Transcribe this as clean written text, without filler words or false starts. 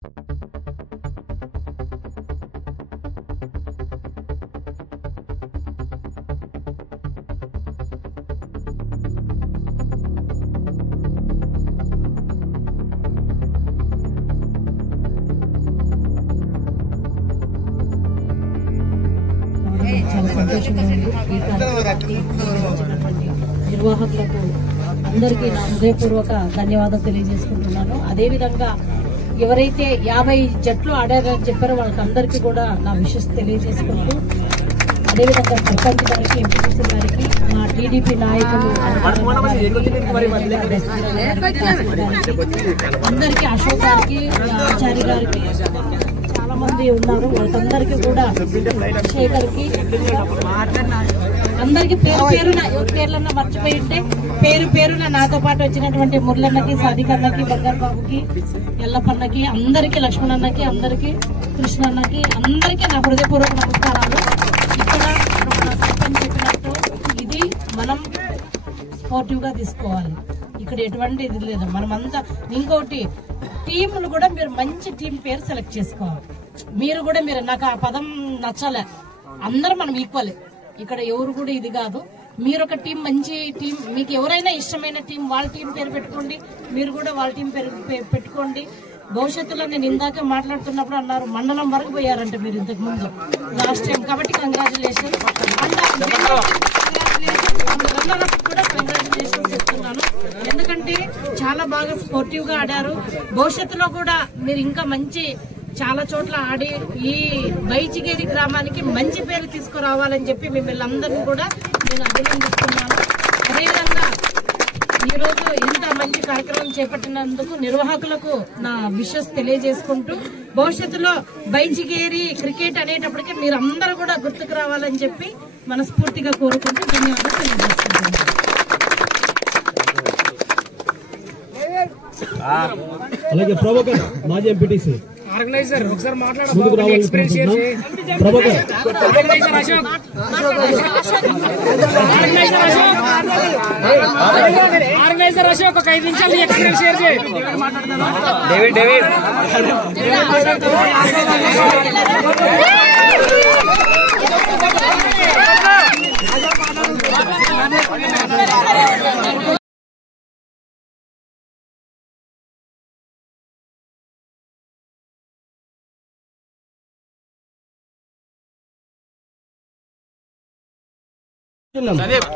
చాలా సంతోషంగా ఉంది. నిర్వాహకులకు అందరికీ నా హృదయపూర్వక ధన్యవాదాలు తెలియజేసుకుంటున్నాను. అదేవిధంగా ఎవరైతే 50 జట్లు ఆడారని చెప్పారో వాళ్ళకందరికీ కూడా నా విషెస్ తెలియజేసుకుంటూ, అదేవిధంగా సర్పంచ్ గారికి, ఎంపీటీసీ గారికి, మా టీడీపీ నాయకులు అందరికీ, అశోక్ గారికి, ఆచార్య గారికి, చాలా మంది ఉన్నారు, వాళ్ళకందరికీ కూడా, శేఖర్కి, అందరికి పేరు పేరున ఎవరి పేర్లన్నా మర్చిపోయి ఉంటే పేరు పేరున నాతో పాటు వచ్చినటువంటి మురళన్నకి, సాదికన్నకి, బంగారు బాబుకి, ఎల్లప్పన్నకి, అందరికి, లక్ష్మణన్నకి, అందరికి, కృష్ణన్నకి, అందరికీ నా హృదయపూర్వక నమస్కారాలు. ఇక్కడ సర్పంచ్ చెప్పినట్టు ఇది మనం స్పోర్టివ్ గా తీసుకోవాలి. ఇక్కడ ఎటువంటి ఇది లేదు. మనమంతా ఇంకోటి టీములు కూడా మీరు మంచి టీం పేరు సెలెక్ట్ చేసుకోవాలి. మీరు కూడా నాకు ఆ పదం నచ్చలే. అందరూ మనం ఈక్వల్. ఇక్కడ ఎవరు కూడా ఇది కాదు. మీరు ఒక టీం, మంచి టీం, మీకు ఎవరైనా ఇష్టమైన టీం, వాళ్ళ టీం పేరు పెట్టుకోండి. మీరు కూడా వాళ్ళ టీం పేరు పెట్టుకోండి. భవిష్యత్తులో నేను ఇందాక మాట్లాడుతున్నప్పుడు అన్నారు మండలం వరకు పోయారంటే మీరు ఇంతకు ముందు లాస్ట్ టైం. కాబట్టి కంగ్రాచులేషన్స్. కూడా కంగ్రాచులేషన్స్ చెప్తున్నాను. ఎందుకంటే చాలా బాగా స్పోర్టివ్ గా ఆడారు. భవిష్యత్తులో కూడా మీరు ఇంకా మంచి చాలా చోట్ల ఆడి ఈ బైచిగేరి గ్రామానికి మంచి పేరు తీసుకురావాలని చెప్పి మిమ్మల్ని అందరినీ కూడా నేను అభినందిస్తున్నాను. అదేవిధంగా ఈరోజు ఇంత మంచి కార్యక్రమం చేపట్టినందుకు నిర్వాహకులకు నా విషెస్ తెలియజేసుకుంటూ, భవిష్యత్తులో బైచిగేరి క్రికెట్ అనేటప్పటికీ మీరు అందరూ కూడా గుర్తుకు రావాలని చెప్పి మనస్ఫూర్తిగా కోరుకుంటూ ధన్యవాదాలు తెలియజేస్తున్నాను. అలాగే ప్రభాకర్, మాజీ ఎంపీటీసీ ఆర్గనైజర్ ఒకసారి మాట్లాడాలి. ఎక్స్పీరియన్స్ షేర్ చేయండి. ప్రభాకర్, ఆర్గనైజర్ అశోక్, ఆర్గనైజర్ అశోక్ ఒక 5 నిమిషాలు ఎక్స్పీరియన్స్ షేర్ చేయండి. డేవిడ్ సందీప్